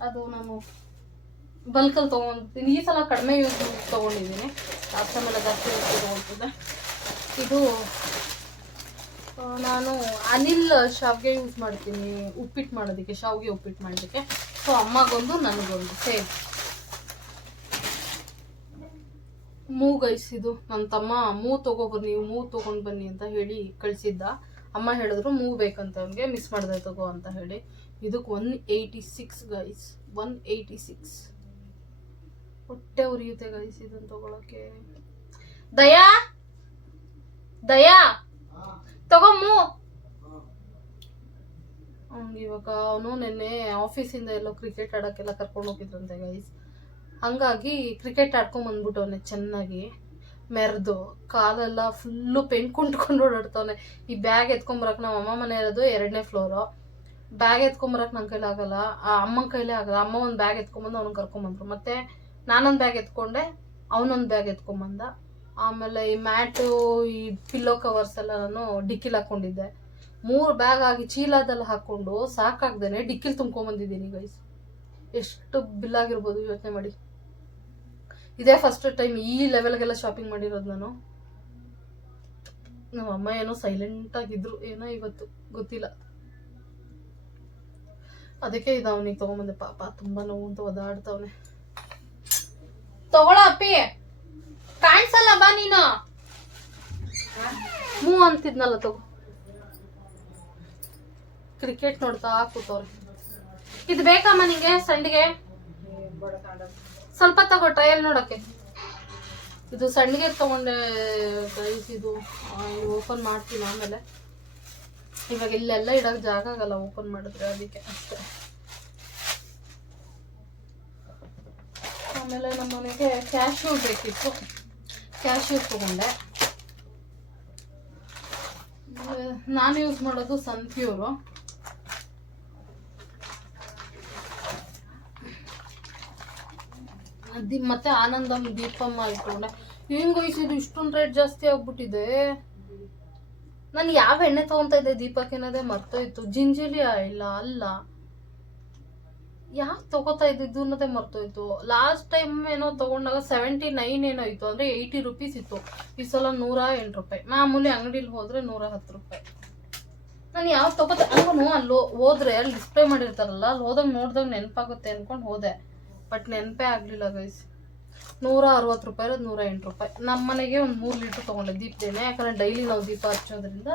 ಅದು ನಾನು ಬಲ್ಕಲ್ಲಿ ತೊಗೊಂಡಿದ್ದೀನಿ. ಈ ಸಲ ಕಡಿಮೆ ಯೂಸ್ ತೊಗೊಂಡಿದ್ದೀನಿ, ಲಾಸ್ಟ್ ಟೈಮೆಲ್ಲ ಜಾಸ್ತಿ ಯೂಸ್ ತೊಗೊಳ್ತಿದ್ದೆ. ಇದು ನಾನು ಅನಿಲ್ ಶಾವಿಗೆ ಯೂಸ್ ಮಾಡ್ತೀನಿ ಉಪ್ಪಿಟ್ಟು ಮಾಡೋದಕ್ಕೆ, ಶಾವಿಗೆ ಉಪ್ಪಿಟ್ಟು ಮಾಡೋದಕ್ಕೆ. ಸೊ ಅಮ್ಮಗೊಂದು ನನಗೊಂದು ಸೇಮ್. ಗೈಸ್, ಇದು ನನ್ನ ತಮ್ಮ ತೊಗೊಬನ್ನಿ, ತೊಗೊಂಡು ಬನ್ನಿ ಅಂತ ಹೇಳಿ ಕಳಿಸಿದ್ದ. ಅಮ್ಮ ಹೇಳಿದ್ರು ಬೇಕಂತ ಅವನಿಗೆ, ಮಿಸ್ ಮಾಡಿದೆ ತಗೋ ಅಂತ ಹೇಳಿ. ಇದಕ್ಕೆ 186 ಗೈಸ್, 186. ಹೊಟ್ಟೆ ಉರಿಯುತ್ತೆ ಗೈಸ್ ಇದನ್ನು ತಗೊಳಕ್ಕೆ. ದಯಾ ತಗೋ ಇವಾಗ ಅವನು ನೆನ್ನೆ ಆಫೀಸಿಂದ ಎಲ್ಲೋ ಕ್ರಿಕೆಟ್ ಆಡೋಕ್ಕೆಲ್ಲ ಕರ್ಕೊಂಡು ಹೋಗಿದ್ರಂತೆ ಗೈಸ್. ಹಂಗಾಗಿ ಕ್ರಿಕೆಟ್ ಆಡ್ಕೊಂಡು ಬಂದ್ಬಿಟ್ಟವನೆ, ಚೆನ್ನಾಗಿ ಮೆರೆದು ಕಾಲೆಲ್ಲ ಫುಲ್ಲು ಪೆನ್ ಕುಂಟ್ಕೊಂಡು ಓಡಾಡ್ತವನೆ. ಈ ಬ್ಯಾಗ್ ಎತ್ಕೊಂಬರಕ್ಕೆ, ನಮ್ಮ ಅಮ್ಮ ಮನೆ ಇರೋದು 2ನೇ ಫ್ಲೋರು. ಬ್ಯಾಗ್ ಎತ್ಕೊಂಬರಕ್ಕೆ ನನ್ನ ಕೈಲಿ ಆಗಲ್ಲ, ಅಮ್ಮನ ಕೈಲೇ ಆಗಲ್ಲ. ಅಮ್ಮ ಒಂದು ಬ್ಯಾಗ್ ಎತ್ಕೊಂಬಂದು ಅವ್ನಿಗೆ ಕರ್ಕೊಂಬಂದ್ರು, ಮತ್ತು ನಾನೊಂದು ಬ್ಯಾಗ್ ಎತ್ಕೊಂಡೆ, ಅವನೊಂದು ಬ್ಯಾಗ್ ಎತ್ಕೊಂಬಂದ. ಆಮೇಲೆ ಈ ಮ್ಯಾಟು, ಈ ಪಿಲ್ಲೋ ಕವರ್ಸ್ ಎಲ್ಲ ನಾನು ಡಿಕ್ಕಿಲಿ ಹಾಕ್ಕೊಂಡಿದ್ದೆ. 3 ಬ್ಯಾಗ್ ಆಗಿ ಚೀಲದಲ್ಲಿ ಹಾಕ್ಕೊಂಡು ಸಾಕಾಗ್ದೇನೆ ಡಿಕ್ಕಿಲಿ ತುಂಬ್ಕೊಂಬಂದಿದ್ದೀನಿ ಗೈಸ್. ಎಷ್ಟು ಬಿಲ್ಲಾಗಿರ್ಬೋದು ಯೋಚನೆ ಮಾಡಿ. ಇದೇ ಫಸ್ಟ್ ಟೈಮ್ ಈ ಲೆವೆಲ್ಗೆಲ್ಲ ಶಾಪಿಂಗ್ ಮಾಡಿರೋದು ನಾನು. ನಮ್ಮ ಅಮ್ಮ ಏನೋ ಸೈಲೆಂಟ್ ಆಗಿದ್ರು, ಏನೋ ಇವತ್ತು ಗೊತ್ತಿಲ್ಲ. ಅದಕ್ಕೆ ಇದು ಅವನಿಗೆ ತೊಗೊಂಬಂದೆ. ಪಾಪ ತುಂಬ ನೋವು ಅಂತ ಒದಾಡ್ತವನೆ. ತಗೊಳ ಅಪ್ಪಿ, ಕಾಣಿಸಲ್ಲ ಬಾ ನೀನು. ಅಂತಿದ್ನಲ್ಲ, ತಗೋ. ಕ್ರಿಕೆಟ್ ನೋಡ್ತಾ ಕೂತವ್ರೆ. ಇದು ಬೇಕಮ್ಮ ನಿಂಗೆ ಸಂಡಿಗೆ? ಸ್ವಲ್ಪ ತಗೋ ಟ್ರಯಲ್ ನೋಡಕ್ಕೆ. ಇದು ಸಂಡಿಗೆ ತಗೊಂಡೆ ಗೈಸ್. ಇದು ಓಪನ್ ಮಾಡ್ತೀನಿ ಆಮೇಲೆ. ಇವಾಗ ಇಲ್ಲೆಲ್ಲ ಇಡಕ್ ಜಾಗ ಆಗಲ್ಲ ಓಪನ್ ಮಾಡಿದ್ರೆ, ಅದಕ್ಕೆ ಅಷ್ಟೇ. ಆಮೇಲೆ ನಮ್ಮ ಮನೆಗೆ ಕ್ಯಾಶ್ಯೂ ಬೇಕಿತ್ತು, ಕ್ಯಾಶ್ಯೂ ತಗೊಂಡೆ. ನಾನು ಯೂಸ್ ಮಾಡೋದು ಸನ್ಪ್ಯೂರು. ಮತ್ತೆ ಆನಂದಂ ದೀಪಮ್ಮ ಇಟ್ಕೊಂಡೆ. ಹೆಂಗ್ ವಹಿಸಿದ್ದು ಇಷ್ಟೊಂದು ರೇಟ್ ಜಾಸ್ತಿ ಆಗ್ಬಿಟ್ಟಿದೆ. ನಾನು ಯಾವ ಎಣ್ಣೆ ತಗೊಂತ ಇದ್ದೆ ದೀಪಕ್ಕೆ ಅನ್ನೋದೇ ಮರ್ತೋಯ್ತು. ಜಿಂಜಿಲಿಯಾ ಇಲ್ಲ ಅಲ್ಲ, ಯಾಕೆ ತಗೋತಾ ಇದ್ದಿದ್ದು ಅನ್ನೋದೇ ಮರ್ತೋಯ್ತು. ಲಾಸ್ಟ್ ಟೈಮ್ ಏನೋ ತಗೊಂಡಾಗ 79 ಏನೋ ಇತ್ತು, ಅಂದರೆ 80 ರೂಪೀಸ್ ಇತ್ತು. ಈ ಸಲ 108 ರೂಪಾಯಿ. ಮಾಮೂಲಿ ಅಂಗಡಿಲಿ ಹೋದ್ರೆ 110 ರೂಪಾಯಿ. ನಾನು ಯಾವ ತಗೋತೆ ಅಲ್ವನು ಅಲ್ಲಿ ಹೋದ್ರೆ ಅಲ್ಲಿ ಡಿಸ್ಪ್ಲೇ ಮಾಡಿರ್ತಾರಲ್ಲ ಅಲ್ಲಿ ಹೋದಾಗ ನೋಡಿದಾಗ ನೆನಪಾಗುತ್ತೆ ಅಂದ್ಕೊಂಡು ಹೋದೆ. ಬಟ್ ನೆನಪೇ ಆಗಲಿಲ್ಲ ಗೈಸ್. 160 ರೂಪಾಯಿ ಇರೋದು 108 ರೂಪಾಯಿ. ನಮ್ಮ ಮನೆಗೆ ಒಂದು 3 ಲೀಟ್ರ್ ತೊಗೊಂಡೆ ದೀಪದೆಣ್ಣೆ. ಯಾಕಂದರೆ ಡೈಲಿ ನಾವು ದೀಪ ಹಚ್ಚೋದ್ರಿಂದ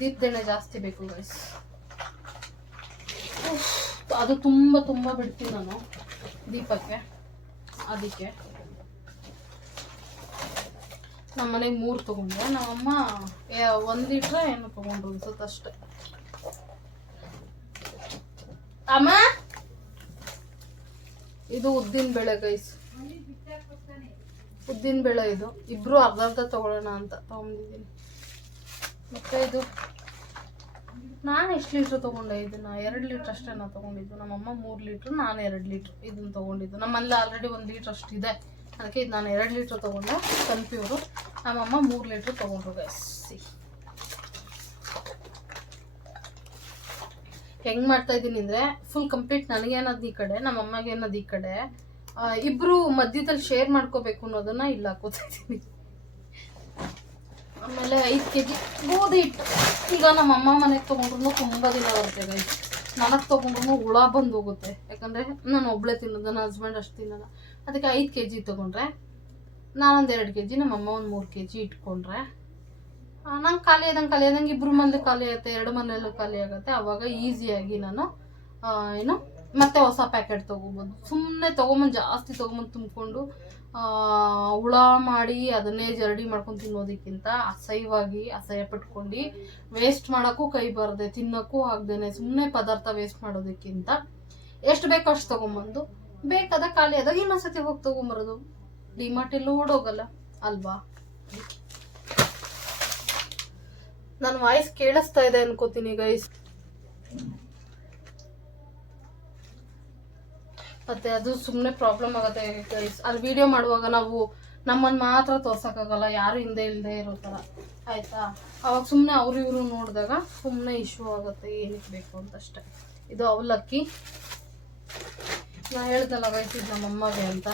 ದೀಪದೆಣ್ಣೆ ಜಾಸ್ತಿ ಬೇಕು ಗೈಸ್. ಅದು ತುಂಬ ತುಂಬ ಬಿಡ್ತೀನಿ ನಾನು ದೀಪಕ್ಕೆ. ಅದಕ್ಕೆ ನಮ್ಮ ಮನೆಗೆ 3 ತೊಗೊಂಡೆ. ನಮ್ಮಮ್ಮ 1 ಲೀಟ್ರ್ ಏನು ತೊಗೊಂಡ್ರು ಅನ್ಸುತ್ತೆ ಅಷ್ಟೆ. ಅಮ್ಮ ಇದು ಉದ್ದಿನ ಬೇಳೆ ಗೈಸ್, ಉದ್ದಿನ ಬೇಳೆ. ಇದು ಇಬ್ರು ಅರ್ಧ ಅರ್ಧ ತೊಗೊಳ್ಳೋಣ ಅಂತ ತೊಗೊಂಡಿದ್ದೀನಿ. ಮತ್ತು ಇದು ನಾನು ಎಷ್ಟು ಲೀಟ್ರ್ ತೊಗೊಂಡೆ ಇದನ್ನು? 2 ಲೀಟ್ರ್ ಅಷ್ಟೇ ನಾನು ತೊಗೊಂಡಿದ್ದು. ನಮ್ಮಮ್ಮ 3 ಲೀಟ್ರ್, ನಾನು 2 ಲೀಟ್ರ್ ಇದನ್ನು ತೊಗೊಂಡಿದ್ದು. ನಮ್ಮಲ್ಲಿ ಆಲ್ರೆಡಿ 1 ಲೀಟ್ರ್ ಅಷ್ಟಿದೆ, ಅದಕ್ಕೆ ಇದು ನಾನು 2 ಲೀಟ್ರ್ ತೊಗೊಂಡೆ ಸನ್ಪ್ಯೂರು. ನಮ್ಮಮ್ಮ 3 ಲೀಟ್ರ್ ತೊಗೊಂಡ್ರು ಗೈಸ್. ಹೆಂಗೆ ಮಾಡ್ತಾ ಇದ್ದೀನಿ ಅಂದರೆ ಫುಲ್ ಕಂಪ್ಲೀಟ್ ನನಗೇನದು ಈ ಕಡೆ, ನಮ್ಮಮ್ಮಗೇನದು ಈ ಕಡೆ, ಇಬ್ಬರು ಮಧ್ಯದಲ್ಲಿ ಶೇರ್ ಮಾಡ್ಕೋಬೇಕು ಅನ್ನೋದನ್ನು ಇಲ್ಲಿ ಹಾಕೋತಾ ಇದ್ದೀನಿ. ಆಮೇಲೆ 5 kg ಗೋಧಿ ಹಿಟ್ಟು. ಈಗ ನಮ್ಮಮ್ಮ ಮನೆಗೆ ತೊಗೊಂಡ್ರು ತುಂಬ ದಿನ ಬರುತ್ತೆ ಗೈಸ್. ನನಗೆ ತೊಗೊಂಡ್ರು ಹುಳ ಬಂದು ಹೋಗುತ್ತೆ. ಯಾಕಂದರೆ ನಾನು ಒಬ್ಬಳೇ ತಿನ್ನೋದು, ನನ್ನ ಹಸ್ಬೆಂಡ್ ಅಷ್ಟು ತಿನ್ನೋಲ್ಲ. ಅದಕ್ಕೆ 5 kg ತೊಗೊಂಡ್ರೆ ನಾನೊಂದು 2 kg, ನಮ್ಮಮ್ಮ ಒಂದು 3 kg ಇಟ್ಕೊಂಡ್ರೆ ನಂಗೆ ಖಾಲಿ ಆದಂಗೆ ಇಬ್ಬರು ಮನೇಲಿ ಖಾಲಿ ಆಗುತ್ತೆ, 2 ಮನೆಯಲ್ಲೂ ಖಾಲಿ ಆಗುತ್ತೆ. ಆವಾಗ ಈಸಿಯಾಗಿ ನಾನು ಏನು ಮತ್ತೆ ಹೊಸ ಪ್ಯಾಕೆಟ್ ತೊಗೊಬೋದು. ಸುಮ್ಮನೆ ತೊಗೊಂಬಂದು ಜಾಸ್ತಿ ತೊಗೊಂಬಂದು ತುಂಬಿಕೊಂಡು ಹುಳ ಮಾಡಿ ಅದನ್ನೇ ಜರಡಿ ಮಾಡ್ಕೊಂಡು ತಿನ್ನೋದಕ್ಕಿಂತ ಅಸಹ್ಯ ಪಟ್ಕೊಂಡು ವೇಸ್ಟ್ ಮಾಡೋಕ್ಕೂ ಕೈ ಬರದೆ, ತಿನ್ನೋಕ್ಕೂ ಆಗ್ದೇನೆ ಸುಮ್ಮನೆ ಪದಾರ್ಥ ವೇಸ್ಟ್ ಮಾಡೋದಕ್ಕಿಂತ ಎಷ್ಟು ಬೇಕೋ ಅಷ್ಟು ತೊಗೊಂಬಂದು ಬೇಕಾದ ಖಾಲಿ ಆದಾಗ ಇನ್ನೊಂದ್ಸತಿ ಹೋಗಿ ತೊಗೊಂಬರೋದು. ಡಿಮಾರ್ಟ್ ಎಲ್ಲೂ ಓಡೋಗಲ್ಲ ಅಲ್ವಾ? ನನ್ನ ವಾಯ್ಸ್ ಕೇಳಿಸ್ತಾ ಇದೆ ಅನ್ಕೋತೀನಿ ಗೈಸ್. ಮತ್ತೆ ಅದು ಸುಮ್ಮನೆ ಪ್ರಾಬ್ಲಮ್ ಆಗುತ್ತೆ ಗೈಸ್. ಅಲ್ಲಿ ವಿಡಿಯೋ ಮಾಡುವಾಗ ನಾವು ನಮ್ಮನ್ನು ಮಾತ್ರ ತೋರ್ಸೋಕ್ಕಾಗಲ್ಲ, ಯಾರು ಹಿಂದೆ ಇಲ್ಲದೆ ಇರೋ ಥರ, ಆಯಿತಾ? ಅವಾಗ ಸುಮ್ಮನೆ ಇವರು ನೋಡಿದಾಗ ಸುಮ್ಮನೆ ಇಶ್ಯೂ ಆಗುತ್ತೆ, ಏನಕ್ಕೆ ಬೇಕು ಅಂತಷ್ಟೆ. ಇದು ಅವಲಕ್ಕಿ ನಾ ಹೇಳ್ದಲ್ಲ ಗೈಸ್, ಇದು ನಮ್ಮಮ್ಮಗೆ ಅಂತ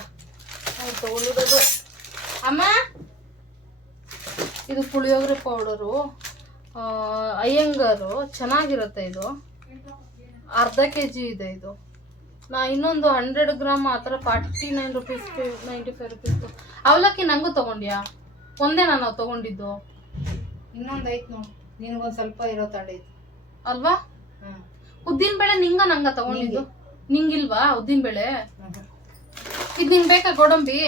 ಅವ್ರು ತೊಗೊಂಡಿರೋದು. ಅಮ್ಮ ಇದು ಪುಳಿಯೋಗರೆ ಪೌಡರು, ಅಯ್ಯಂಗಾರು, ಚೆನ್ನಾಗಿರುತ್ತೆ ಇದು. ಅರ್ಧ kg ಇದೆ ಇದು. ನಾ ಇನ್ನೊಂದು 100 ಗ್ರಾಮ್ ಆ ಥರ 49 ರುಪೀಸ್ 95 ರುಪೀಸ್ದು ಅವಲಕ್ಕಿ ನಂಗೂ ತೊಗೊಂಡ್ಯಾ? ಒಂದೇ ನಾನು ತೊಗೊಂಡಿದ್ದು, ಇನ್ನೊಂದು ಐತೆ ನೋಡಿ, ನಿನಗೊಂದು ಸ್ವಲ್ಪ ಇರೋ ತಡೈತಿ ಅಲ್ವಾ? ಉದ್ದಿನ ಬೇಳೆ ನಂಗ ತೊಗೊಂಡಿದ್ದು. ನಿಂಗಿಲ್ವಾ ಉದ್ದಿನ ಬೇಳೆ? ಇದು ನಿಂಗೆ ಬೇಕಾ ಗೋಡಂಬಿ?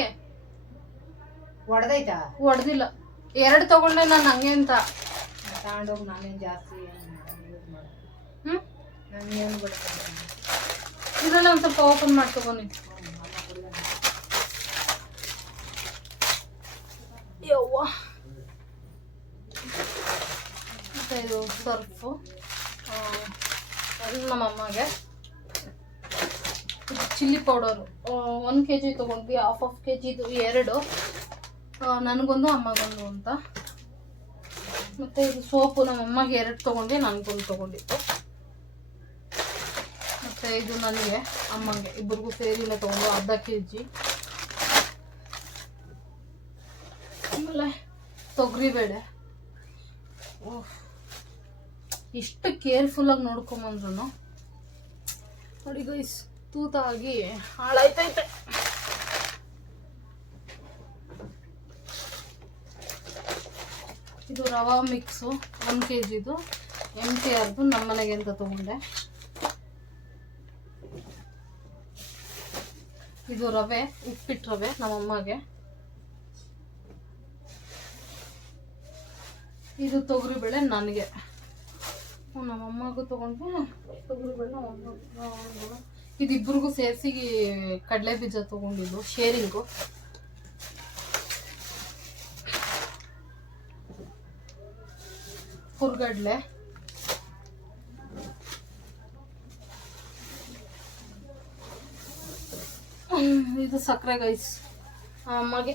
ಒಡೆದೈತಾ? ಒಡೆದಿಲ್ಲ, 2 ತೊಗೊಂಡೆ ನಾನು ಹಂಗೆ ಅಂತ. ತಗೊಂಡೋಗಿ ನಾನೇನು ಜಾಸ್ತಿ ಯೂಸ್ ಮಾಡೋದು. ನಾನು ಏನು ಬಿಡ್ತೀನಿ, ಇದೆಲ್ಲ ಒಂದು ಸ್ವಲ್ಪ ಓಪನ್ ಮಾಡಿ ತಗೊಂಡಿ. ಯವ್ವ, ಮತ್ತು ಇದು ಸರ್ಫು ನಮ್ಮಮ್ಮಗೆ. ಇದು ಚಿಲ್ಲಿ ಪೌಡರು 1 kg ತೊಗೊಂಡ್ವಿ, ಹಾಫ್ kg ಇದು 2, ನನಗೊಂದು ಅಮ್ಮಗೊಂದು ಅಂತ. ಮತ್ತು ಇದು ಸೋಪು ನಮ್ಮಮ್ಮಗೆ 2 ತೊಗೊಂಡು ನನಗೊಂದು ತೊಗೊಂಡಿತ್ತು. ಮತ್ತು ಇದು ನನಗೆ ಅಮ್ಮಂಗೆ ಇಬ್ಬರಿಗೂ ಸೇರಿನೇ ತೊಗೊಂಡು ಅರ್ಧ kg. ಆಮೇಲೆ ತೊಗರಿಬೇಳೆ. ಇಷ್ಟು ಕೇರ್ಫುಲ್ಲಾಗಿ ನೋಡ್ಕೊಂಬಂದ್ರು ನೋಡಿ ಗೈಸ್, ತೂತಾಗಿ ಹಾಳಾಯ್ತೈತೆ. ಇದು ರವಾ ಮಿಕ್ಸು 1 kgದು MTRದು ನಮ್ಮನೆಗೆ ಅಂತ ತೊಗೊಂಡೆ. ಇದು ರವೆ, ಉಪ್ಪಿಟ್ಟು ರವೆ ನಮ್ಮಮ್ಮಗೆ. ಇದು ತೊಗರಿಬೇಳೆ ನನಗೆ, ನಮ್ಮಮ್ಮಗೂ ತೊಗೊಂಡು ತೊಗರಿಬೇಳೆ ನಮ್ಮಮ್ಮ. ಇದಿಬ್ಬರಿಗೂ ಸೇರಿಸಿ ಕಡಲೆ ಬೀಜ ತೊಗೊಂಡಿದ್ದು ಶೇರಿಂಗು. ಹುರ್ಗಡ್ಲೆ, ಇದು ಸಕ್ಕರೆ ಗೈಸ್ ಅಮ್ಮಗೆ.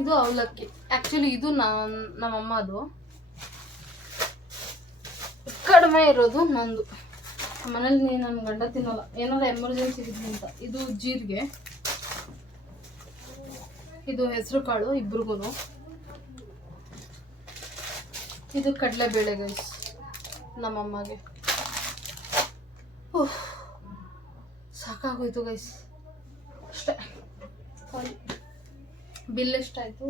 ಇದು ಅವಲಕ್ಕಿ. ಆ್ಯಕ್ಚುಲಿ ಇದು ನಮ್ಮಮ್ಮದು, ಕಡಿಮೆ ಇರೋದು ನಂದು. ಮನೇಲಿ ನನ್ನ ಗಂಡ ತಿನ್ನೋಲ್ಲ, ಏನಾದ್ರು ಎಮರ್ಜೆನ್ಸಿ ಇದ್ವಿ ಅಂತ. ಇದು ಜೀರಿಗೆ, ಇದು ಹೆಸರು ಕಾಳು ಇಬ್ರಿಗೂ. ಇದು ಕಡಲೆಬೇಳೆ ಗೈಸ್ ನಮ್ಮಮ್ಮಗೆ. ಸಾಕಾಗೋಯ್ತು ಗೈಸ್, ಅಷ್ಟೇ. ಬಿಲ್ ಎಷ್ಟಾಯಿತು?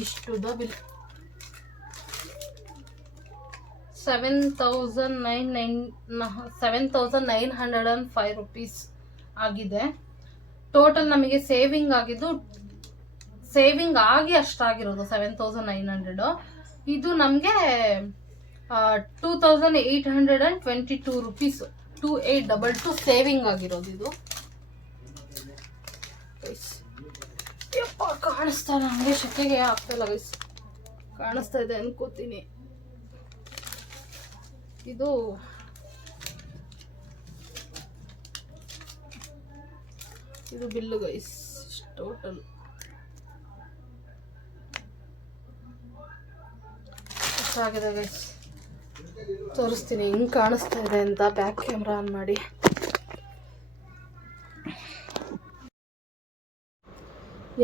ಇಷ್ಟುದ ಬಿಲ್ 7,905 ರುಪೀಸ್ ಆಗಿದೆ. ಟೋಟಲ್ ನಮಗೆ ಸೇವಿಂಗ್ ಆಗಿ ಅಷ್ಟಾಗಿರೋದು 7,900. ಇದು ನಮಗೆ 2,822 ರುಪೀಸ್, 2822 ಸೇವಿಂಗ್ ಆಗಿರೋದು ಇದು. ಯಪ್ಪ ಕಾಣಿಸ್ತಾ ಇಲ್ಲ, ನನಗೆ ಶೆಕೆಗೆ ಆಗ್ತಾಯಿಲ್ಲ ಗೈಸ್. ಕಾಣಿಸ್ತಾ ಇದೆ ಅನ್ಕೋತೀನಿ. ಇದು ಬಿಲ್ಲು ಗೈಸ್, ಟೋಟಲ್ ಎಷ್ಟಾಗಿದೆ ಗೈಸ್ ತೋರಿಸ್ತೀನಿ ಹೆಂಗೆ ಕಾಣಿಸ್ತಾ ಇದೆ ಅಂತ. ಬ್ಯಾಕ್ ಕ್ಯಾಮ್ರಾ ಆನ್ ಮಾಡಿ.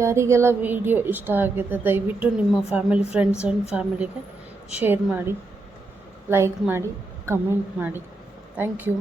ಯಾರಿಗೆಲ್ಲ ವಿಡಿಯೋ ಇಷ್ಟ ಆಗಿದೆ ದಯವಿಟ್ಟು ನಿಮ್ಮ ಫ್ರೆಂಡ್ಸ್ ಆ್ಯಂಡ್ ಫ್ಯಾಮಿಲಿಗೆ ಶೇರ್ ಮಾಡಿ, ಲೈಕ್ ಮಾಡಿ, ಕಮೆಂಟ್ ಮಾಡಿ. Thank you.